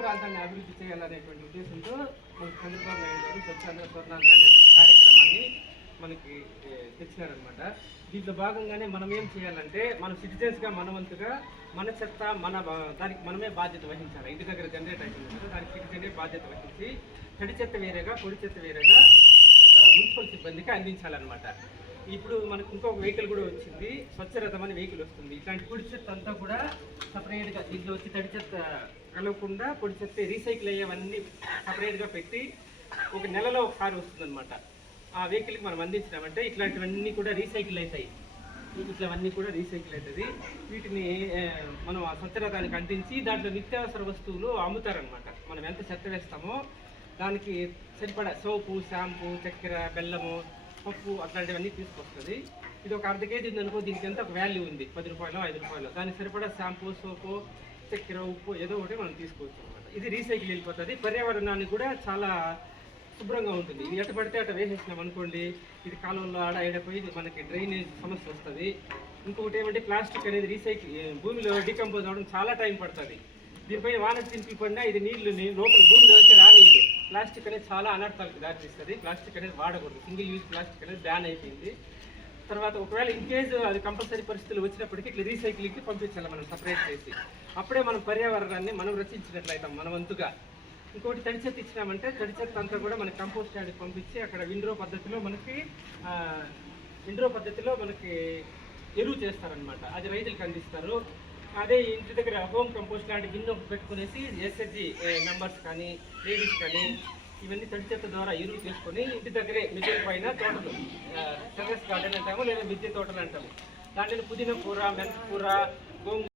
ప్రాంతాన్ని అభివృద్ధి చేయాలనేటువంటి ఉద్దేశంతో మన చంద్రబాబు నాయుడు గారు స్వచ్ఛాంధ్ర స్వర్ణాంధ్ర అనే కార్యక్రమాన్ని మనకి తెచ్చినారనమాట. దీంట్లో భాగంగానే మనం ఏం చేయాలంటే మన సిటిజన్స్గా మన వంతుగా మన చెత్త దానికి మనమే బాధ్యత వహించాలి. ఇంటి దగ్గర జనరేట్ అవుతుంది కదా, దానికి సిటిజనే బాధ్యత వహించి తడి చెత్త వేరేగా పొడి చెత్త వేరేగా మున్సిపల్ సిబ్బందికి అందించాలన్నమాట. ఇప్పుడు మనకు ఇంకొక వెహికల్ కూడా వచ్చింది, స్వచ్ఛరథం అనే వెహికల్ వస్తుంది. ఇట్లాంటి పొడి చెత్త అంతా కూడా సపరేట్గా దీంట్లో వచ్చి తడి చెత్త కలవకుండా పొడి చెత్త రీసైకిల్ అయ్యేవన్నీ సపరేట్గా పెట్టి ఒక నెలలో ఒకసారి వస్తుందన్నమాట. ఆ వెహికల్కి మనం అందించినామంటే ఇట్లాంటివన్నీ కూడా రీసైకిల్ అవుతాయి. ఇట్లవన్నీ కూడా రీసైకిల్ అవుతుంది. వీటిని మనం ఆ స్వచ్ఛరథానికి అందించి దాంట్లో నిత్యావసర వస్తువులు అమ్ముతారనమాట. మనం ఎంత చెత్త వేస్తామో దానికి సరిపడా సోపు, షాంపూ, చక్కెర, బెల్లము, పప్పు అట్లాంటివన్నీ తీసుకొస్తుంది. ఇది ఒక అర్ధ కేజీ ఉంది అనుకో, దీనికి ఎంత ఒక వాల్యూ ఉంది, 10 రూపాయలు 5 రూపాయలు. దానికి సరిపడా షాంపూ, సోపు, చక్కెర, ఉప్పు ఏదో ఒకటి మనం తీసుకోవచ్చు అనమాట. ఇది రీసైకిల్ వెళ్ళిపోతుంది. పర్యావరణానికి కూడా చాలా శుభ్రంగా ఉంటుంది. ఇది ఎట పడితే అట వేసేసినాం అనుకోండి, ఇది కాలువల్లో ఆడపోయి మనకి డ్రైనేజ్ సమస్య వస్తుంది. ఇంకొకటి ఏమంటే ప్లాస్టిక్ అనేది రీసైకిల్ భూమిలో డీకంపోజ్ అవ్వడం చాలా టైం పడుతుంది. దీనిపై వాన చినుకులు పడినా ఇది నీళ్లు లోపల భూమిలో వచ్చి రానియదు. ప్లాస్టిక్ అనేది చాలా అనర్థాలకు దారితీస్తుంది. ప్లాస్టిక్ అనేది వాడకూడదు. సింగిల్ యూజ్ ప్లాస్టిక్ అనేది బ్యాన్ అయిపోయింది. తర్వాత ఒకవేళ ఇన్కేజ్ అది కంపల్సరీ పరిస్థితులు వచ్చినప్పటికీ ఇట్లా రీసైక్లింగ్కి పంపించాలి మనం సపరేట్ చేసి. అప్పుడే మనం పర్యావరణాన్ని మనం రక్షించినట్లయితాం మన వంతుగా. ఇంకోటి తడి చెత్త ఇచ్చినామంటే తడి చెత్త అంతా కూడా మనకి కంపోస్ట్ యార్డ్కి పంపించి అక్కడ విండ్రో పద్ధతిలో మనకి ఎరువు చేస్తారనమాట. అది రైతులకు అందిస్తారు. అదే ఇంటి దగ్గర హోమ్ కంపోస్ట్ లాంటి బిన్ను పెట్టుకునేసి ఎస్ఎస్జి మెంబర్స్ కానీ లేడీస్ కానీ ఇవన్నీ తడి చెత్త ద్వారా ఎరువు చేసుకొని ఇంటి దగ్గరే మిద్దె పైన తోటలు, టెర్రస్ గార్డెన్ అంటాము లేదా మిద్దె తోటలు అంటాము. దాంట్లో పుదీనా కూర, మెంతి కూర, గోంగూర